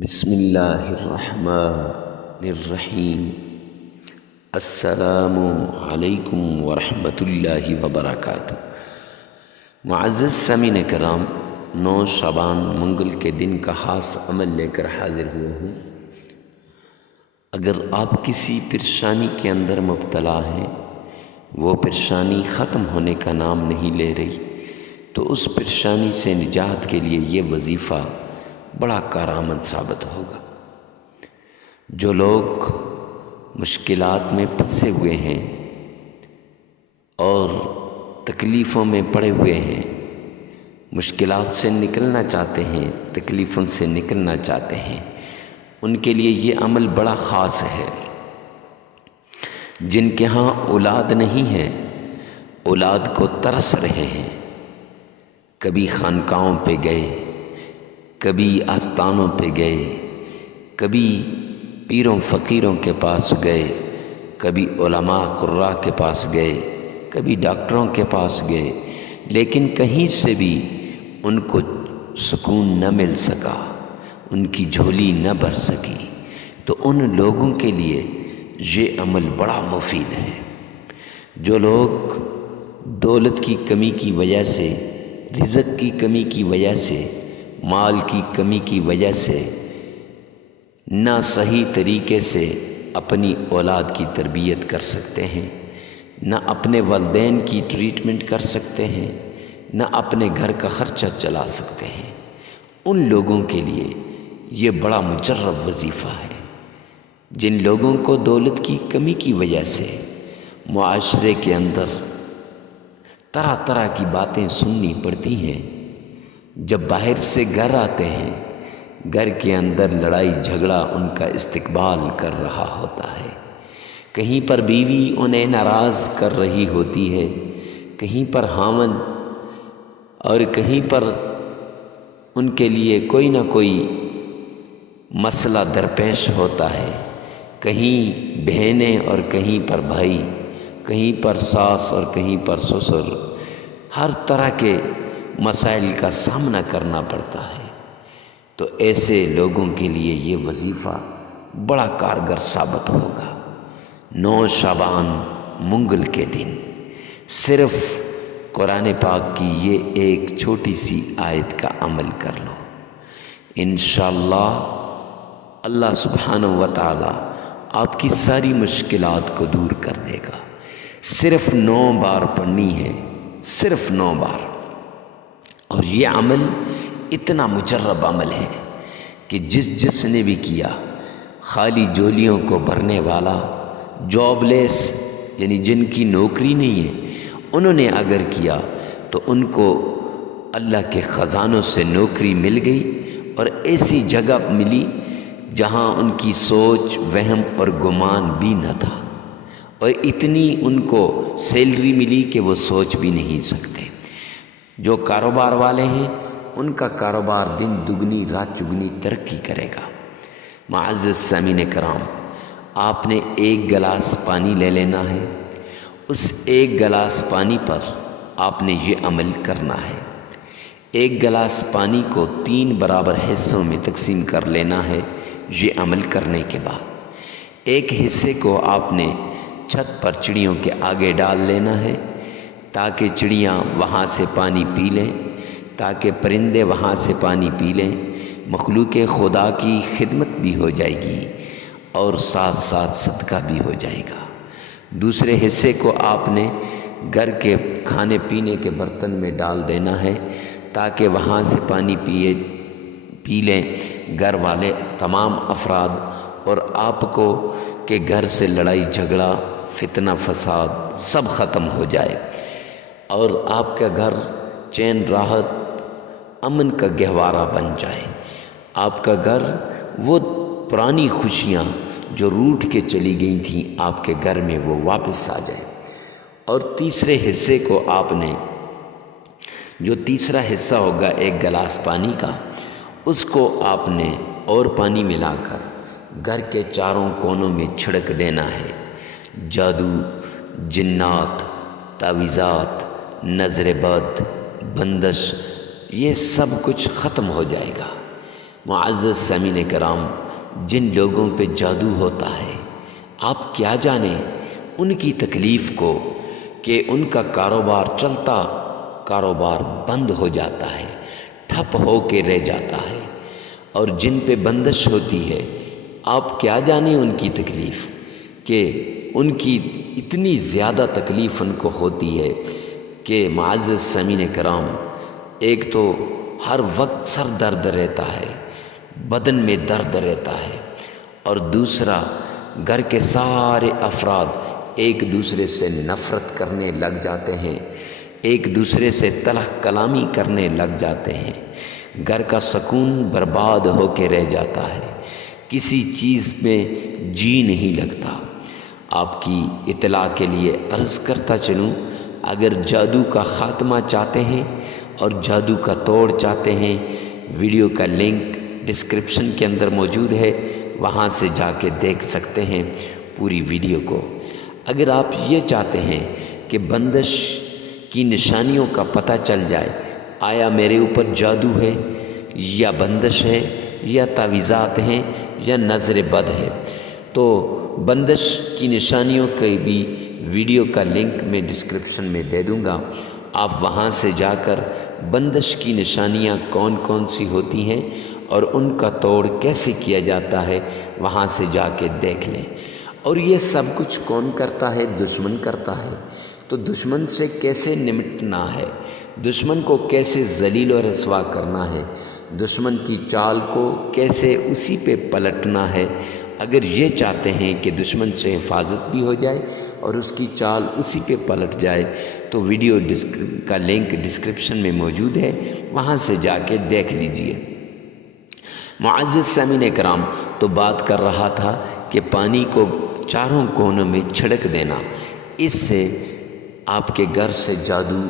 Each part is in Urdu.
بسم اللہ الرحمن الرحیم۔ السلام علیکم ورحمۃ اللہ وبرکاتہ۔ معزز سامعین کرام، 9 شعبان منگل کے دن کا خاص عمل لے کر حاضر ہوئے ہوں۔ اگر آپ کسی پریشانی کے اندر مبتلا ہیں، وہ پریشانی ختم ہونے کا نام نہیں لے رہی، تو اس پریشانی سے نجات کے لیے یہ وظیفہ بڑا کارآمد ثابت ہوگا۔ جو لوگ مشکلات میں پھنسے ہوئے ہیں اور تکلیفوں میں پڑے ہوئے ہیں، مشکلات سے نکلنا چاہتے ہیں، تکلیفوں سے نکلنا چاہتے ہیں، ان کے لیے یہ عمل بڑا خاص ہے۔ جن کے ہاں اولاد نہیں ہے، اولاد کو ترس رہے ہیں، کبھی خانقاہوں پہ گئے، کبھی آستانوں پہ گئے، کبھی پیروں فقیروں کے پاس گئے، کبھی علماء قراء کے پاس گئے، کبھی ڈاکٹروں کے پاس گئے، لیکن کہیں سے بھی ان کو سکون نہ مل سکا، ان کی جھولی نہ بھر سکی، تو ان لوگوں کے لیے یہ عمل بڑا مفید ہے۔ جو لوگ دولت کی کمی کی وجہ سے، رزق کی کمی کی وجہ سے، مال کی کمی کی وجہ سے نہ صحیح طریقے سے اپنی اولاد کی تربیت کر سکتے ہیں، نہ اپنے والدین کی ٹریٹمنٹ کر سکتے ہیں، نہ اپنے گھر کا خرچہ چلا سکتے ہیں، ان لوگوں کے لیے یہ بڑا مجرب وظیفہ ہے۔ جن لوگوں کو دولت کی کمی کی وجہ سے معاشرے کے اندر طرح طرح کی باتیں سننی پڑتی ہیں، جب باہر سے گھر آتے ہیں، گھر کے اندر لڑائی جھگڑا ان کا استقبال کر رہا ہوتا ہے، کہیں پر بیوی انہیں ناراض کر رہی ہوتی ہے، کہیں پر خاوند، اور کہیں پر ان کے لیے کوئی نہ کوئی مسئلہ درپیش ہوتا ہے، کہیں بہنیں اور کہیں پر بھائی، کہیں پر ساس اور کہیں پر سسر، ہر طرح کے مسائل کا سامنا کرنا پڑتا ہے، تو ایسے لوگوں کے لیے یہ وظیفہ بڑا کارگر ثابت ہوگا۔ 9 شعبان منگل کے دن صرف قرآن پاک کی یہ ایک چھوٹی سی آیت کا عمل کر لو، انشاءاللہ اللہ سبحانہ و تعالی آپ کی ساری مشکلات کو دور کر دے گا۔ صرف 9 بار پڑھنی ہے، صرف 9 بار، اور یہ عمل اتنا مجرب عمل ہے کہ جس نے بھی کیا، خالی جولیوں کو بھرنے والا، جاب لیس یعنی جن کی نوکری نہیں ہے، انہوں نے اگر کیا تو ان کو اللہ کے خزانوں سے نوکری مل گئی، اور ایسی جگہ ملی جہاں ان کی سوچ، وہم اور گمان بھی نہ تھا، اور اتنی ان کو سیلری ملی کہ وہ سوچ بھی نہیں سکتے۔ جو کاروبار والے ہیں، ان کا کاروبار دن دگنی رات چگنی ترقی کرے گا۔ معزز سامعین کرام، آپ نے 1 گلاس پانی لے لینا ہے، اس 1 گلاس پانی پر آپ نے یہ عمل کرنا ہے۔ 1 گلاس پانی کو 3 برابر حصوں میں تقسیم کر لینا ہے۔ یہ عمل کرنے کے بعد ایک حصے کو آپ نے چھت پر چڑیوں کے آگے ڈال لینا ہے، تاکہ چڑیاں وہاں سے پانی پی لیں، تاکہ پرندے وہاں سے پانی پی لیں، مخلوق خدا کی خدمت بھی ہو جائے گی اور ساتھ ساتھ صدقہ بھی ہو جائے گا۔ دوسرے حصے کو آپ نے گھر کے کھانے پینے کے برتن میں ڈال دینا ہے، تاکہ وہاں سے پانی پی لیں گھر والے تمام افراد، اور آپ کو کہ گھر سے لڑائی جھگڑا، فتنہ فساد سب ختم ہو جائے، اور آپ کا گھر چین راحت امن کا گہوارہ بن جائے۔ آپ کا گھر وہ پرانی خوشیاں جو روٹھ کے چلی گئی تھیں آپ کے گھر میں، وہ واپس آ جائے۔ اور تیسرے حصے کو آپ نے، جو تیسرا حصہ ہوگا 1 گلاس پانی کا، اس کو آپ نے اور پانی ملا کر گھر کے چاروں کونوں میں چھڑک دینا ہے۔ جادو، جنات، تعویذات، نظر بد، بندش، یہ سب کچھ ختم ہو جائے گا۔ معزز سامعین کرام، جن لوگوں پہ جادو ہوتا ہے، آپ کیا جانیں ان کی تکلیف کو کہ ان کا کاروبار بند ہو جاتا ہے، ٹھپ ہو کے رہ جاتا ہے، اور جن پہ بندش ہوتی ہے، آپ کیا جانیں ان کی تکلیف کہ ان کی اتنی زیادہ تکلیف ان کو ہوتی ہے کہ معزز سامعین کرام، ایک تو ہر وقت سر درد رہتا ہے، بدن میں درد رہتا ہے، اور دوسرا گھر کے سارے افراد ایک دوسرے سے نفرت کرنے لگ جاتے ہیں، ایک دوسرے سے تلخ کلامی کرنے لگ جاتے ہیں، گھر کا سکون برباد ہو کے رہ جاتا ہے، کسی چیز میں جی نہیں لگتا۔ آپ کی اطلاع کے لیے عرض کرتا چلوں، اگر جادو کا خاتمہ چاہتے ہیں اور جادو کا توڑ چاہتے ہیں، ویڈیو کا لنک ڈسکرپشن کے اندر موجود ہے، وہاں سے جا کے دیکھ سکتے ہیں پوری ویڈیو کو۔ اگر آپ یہ چاہتے ہیں کہ بندش کی نشانیوں کا پتہ چل جائے، آیا میرے اوپر جادو ہے یا بندش ہے یا تعویذات ہیں یا نظر بد ہے، تو بندش کی نشانیوں کے بھی ویڈیو کا لنک میں ڈسکرپشن میں دے دوں گا، آپ وہاں سے جا کر بندش کی نشانیاں کون کون سی ہوتی ہیں اور ان کا توڑ کیسے کیا جاتا ہے وہاں سے جا کے دیکھ لیں۔ اور یہ سب کچھ کون کرتا ہے؟ دشمن کرتا ہے۔ تو دشمن سے کیسے نمٹنا ہے، دشمن کو کیسے ذلیل و رسوا کرنا ہے، دشمن کی چال کو کیسے اسی پہ پلٹنا ہے، اگر یہ چاہتے ہیں کہ دشمن سے حفاظت بھی ہو جائے اور اس کی چال اسی پہ پلٹ جائے، تو ویڈیو کا لنک ڈسکرپشن میں موجود ہے، وہاں سے جا کے دیکھ لیجئے۔ معزز سامعین کرام، تو بات کر رہا تھا کہ پانی کو چاروں کونوں میں چھڑک دینا، اس سے آپ کے گھر سے جادو،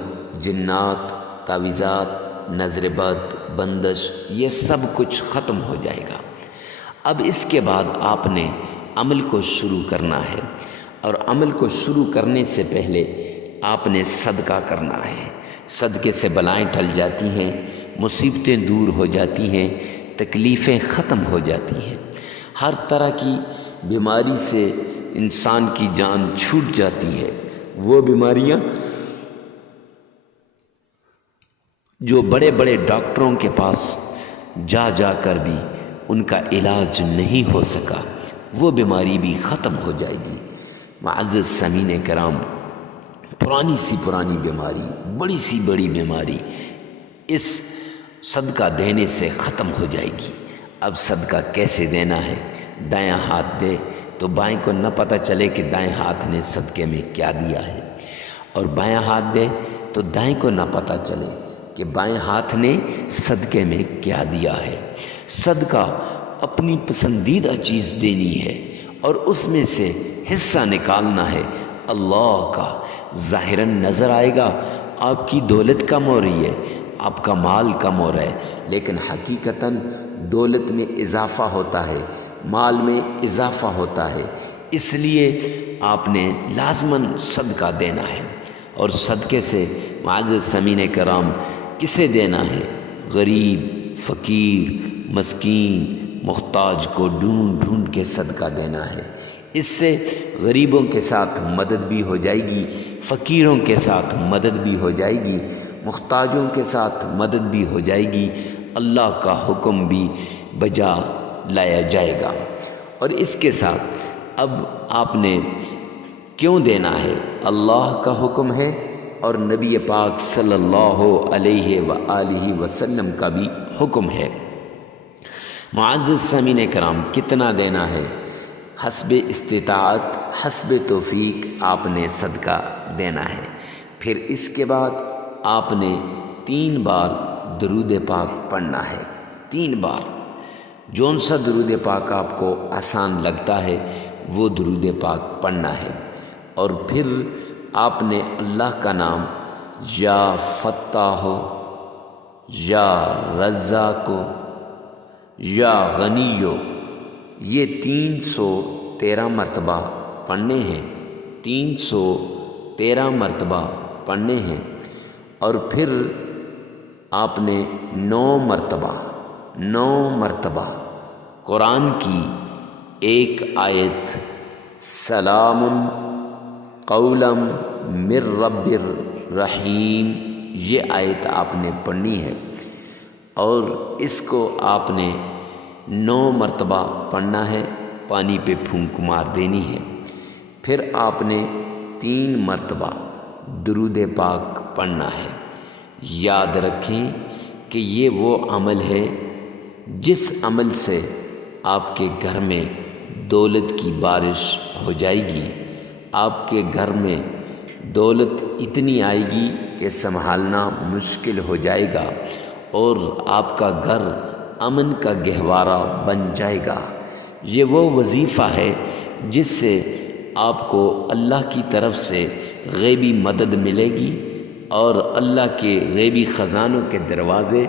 جنات، تعویذات، نظر بد، بندش، یہ سب کچھ ختم ہو جائے گا۔ اب اس کے بعد آپ نے عمل کو شروع کرنا ہے، اور عمل کو شروع کرنے سے پہلے آپ نے صدقہ کرنا ہے۔ صدقے سے بلائیں ٹل جاتی ہیں، مصیبتیں دور ہو جاتی ہیں، تکلیفیں ختم ہو جاتی ہیں، ہر طرح کی بیماری سے انسان کی جان چھوٹ جاتی ہے۔ وہ بیماریاں جو بڑے بڑے ڈاکٹروں کے پاس جا جا کر بھی ان کا علاج نہیں ہو سکا، وہ بیماری بھی ختم ہو جائے گی۔ معزز سامعین کرام، پرانی سی پرانی بیماری، بڑی سی بڑی بیماری اس صدقہ دینے سے ختم ہو جائے گی۔ اب صدقہ کیسے دینا ہے؟ دایاں ہاتھ دے تو بائیں کو نہ پتہ چلے کہ دائیں ہاتھ نے صدقے میں کیا دیا ہے، اور بایاں ہاتھ دے تو دائیں کو نہ پتہ چلے کہ بائیں ہاتھ نے صدقے میں کیا دیا ہے۔ صدقہ اپنی پسندیدہ چیز دینی ہے اور اس میں سے حصہ نکالنا ہے اللہ کا۔ ظاہراً نظر آئے گا آپ کی دولت کم ہو رہی ہے، آپ کا مال کم ہو رہا ہے، لیکن حقیقتاً دولت میں اضافہ ہوتا ہے، مال میں اضافہ ہوتا ہے، اس لیے آپ نے لازماً صدقہ دینا ہے۔ اور صدقے سے معزز سامعین کرام کسے دینا ہے؟ غریب، فقیر، مسکین، محتاج کو ڈھونڈ ڈھونڈ کے صدقہ دینا ہے۔ اس سے غریبوں کے ساتھ مدد بھی ہو جائے گی، فقیروں کے ساتھ مدد بھی ہو جائے گی، محتاجوں کے ساتھ مدد بھی ہو جائے گی، اللہ کا حکم بھی بجا لایا جائے گا۔ اور اس کے ساتھ اب آپ نے کیوں دینا ہے؟ اللہ کا حکم ہے اور نبی پاک صلی اللہ علیہ وآلہ وسلم کا بھی حکم ہے۔ معزز سامعین کرام، کتنا دینا ہے؟ حسب استطاعت، حسب توفیق آپ نے صدقہ دینا ہے۔ پھر اس کے بعد آپ نے 3 بار درود پاک پڑھنا ہے، 3 بار۔ جون سا درود پاک آپ کو آسان لگتا ہے وہ درود پاک پڑھنا ہے، اور پھر آپ نے اللہ کا نام یا فتاح، یا رزاق، یا غنی، یہ 313 مرتبہ پڑھنے ہیں، 313 مرتبہ پڑھنے ہیں، اور پھر آپ نے 9 9 مرتبہ قرآن کی ایک آیت سلام قولا من رب الرحیم، یہ آیت آپ نے پڑھنی ہے اور اس کو آپ نے 9 مرتبہ پڑھنا ہے، پانی پہ پھونک مار دینی ہے۔ پھر آپ نے 3 مرتبہ درود پاک پڑھنا ہے۔ یاد رکھیں کہ یہ وہ عمل ہے جس عمل سے آپ کے گھر میں دولت کی بارش ہو جائے گی، آپ کے گھر میں دولت اتنی آئے گی کہ سنبھالنا مشکل ہو جائے گا اور آپ کا گھر امن کا گہوارہ بن جائے گا۔ یہ وہ وظیفہ ہے جس سے آپ کو اللہ کی طرف سے غیبی مدد ملے گی اور اللہ کے غیبی خزانوں کے دروازے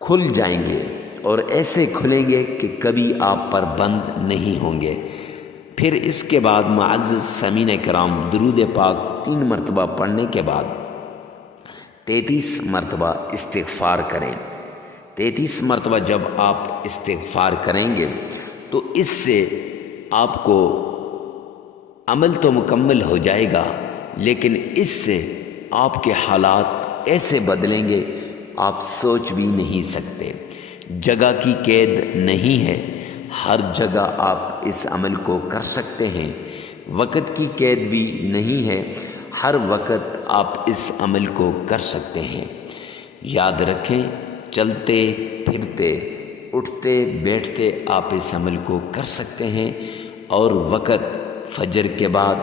کھل جائیں گے اور ایسے کھلیں گے کہ کبھی آپ پر بند نہیں ہوں گے۔ پھر اس کے بعد معزز سامعین کرام، درود پاک 3 مرتبہ پڑھنے کے بعد 33 مرتبہ استغفار کریں۔ 33 مرتبہ جب آپ استغفار کریں گے تو اس سے آپ کو عمل تو مکمل ہو جائے گا، لیکن اس سے آپ کے حالات ایسے بدلیں گے آپ سوچ بھی نہیں سکتے۔ جگہ کی قید نہیں ہے، ہر جگہ آپ اس عمل کو کر سکتے ہیں۔ وقت کی قید بھی نہیں ہے، ہر وقت آپ اس عمل کو کر سکتے ہیں۔ یاد رکھیں، چلتے پھرتے اٹھتے بیٹھتے آپ اس عمل کو کر سکتے ہیں، اور وقت فجر کے بعد،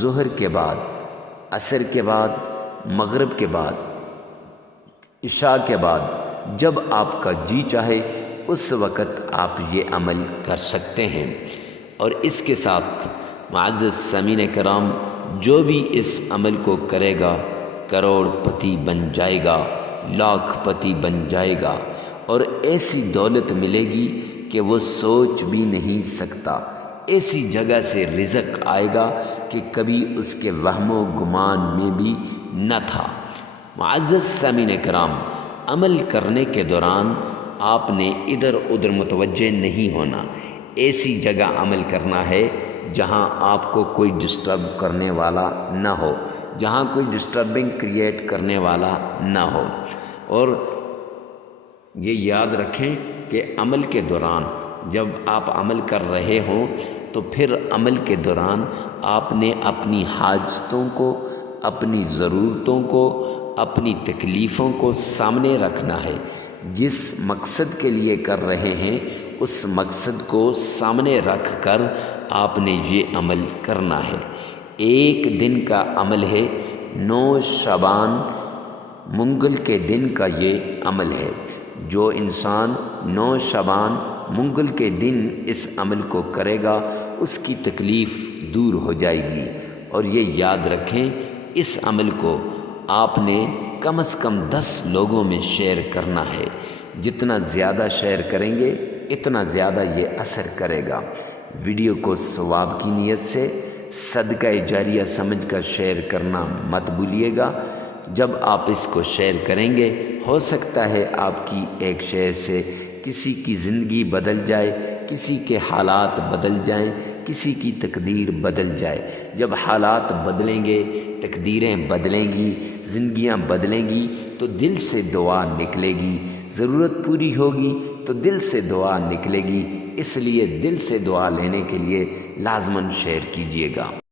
ظہر کے بعد، عصر کے بعد، مغرب کے بعد، عشاء کے بعد، جب آپ کا جی چاہے اس وقت آپ یہ عمل کر سکتے ہیں۔ اور اس کے ساتھ معزز سامعین کرام، جو بھی اس عمل کو کرے گا کروڑ پتی بن جائے گا، لاکھ پتی بن جائے گا، اور ایسی دولت ملے گی کہ وہ سوچ بھی نہیں سکتا۔ ایسی جگہ سے رزق آئے گا کہ کبھی اس کے وہم و گمان میں بھی نہ تھا۔ معزز سامعین کرام، عمل کرنے کے دوران آپ نے ادھر ادھر متوجہ نہیں ہونا۔ ایسی جگہ عمل کرنا ہے جہاں آپ کو کوئی ڈسٹرب کرنے والا نہ ہو، جہاں کوئی ڈسٹربنگ کریٹ کرنے والا نہ ہو۔ اور یہ یاد رکھیں کہ عمل کے دوران جب آپ عمل کر رہے ہوں تو پھر عمل کے دوران آپ نے اپنی حاجتوں کو، اپنی ضرورتوں کو، اپنی تکلیفوں کو سامنے رکھنا ہے۔ جس مقصد کے لیے کر رہے ہیں اس مقصد کو سامنے رکھ کر آپ نے یہ عمل کرنا ہے۔ 1 دن کا عمل ہے، 9 شعبان منگل کے دن کا یہ عمل ہے۔ جو انسان 9 شعبان منگل کے دن اس عمل کو کرے گا اس کی تکلیف دور ہو جائے گی۔ اور یہ یاد رکھیں، اس عمل کو آپ نے کم از کم 10 لوگوں میں شیئر کرنا ہے۔ جتنا زیادہ شیئر کریں گے اتنا زیادہ یہ اثر کرے گا۔ ویڈیو کو ثواب کی نیت سے صدقہ جاریہ سمجھ کر شیئر کرنا مت بھولیے گا۔ جب آپ اس کو شیئر کریں گے، ہو سکتا ہے آپ کی ایک شیئر سے کسی کی زندگی بدل جائے، کسی کے حالات بدل جائیں، کسی کی تقدیر بدل جائے۔ جب حالات بدلیں گے، تقدیریں بدلیں گی، زندگیاں بدلیں گی تو دل سے دعا نکلے گی۔ ضرورت پوری ہوگی تو دل سے دعا نکلے گی۔ اس لیے دل سے دعا لینے کے لیے لازماً شیئر کیجیے گا۔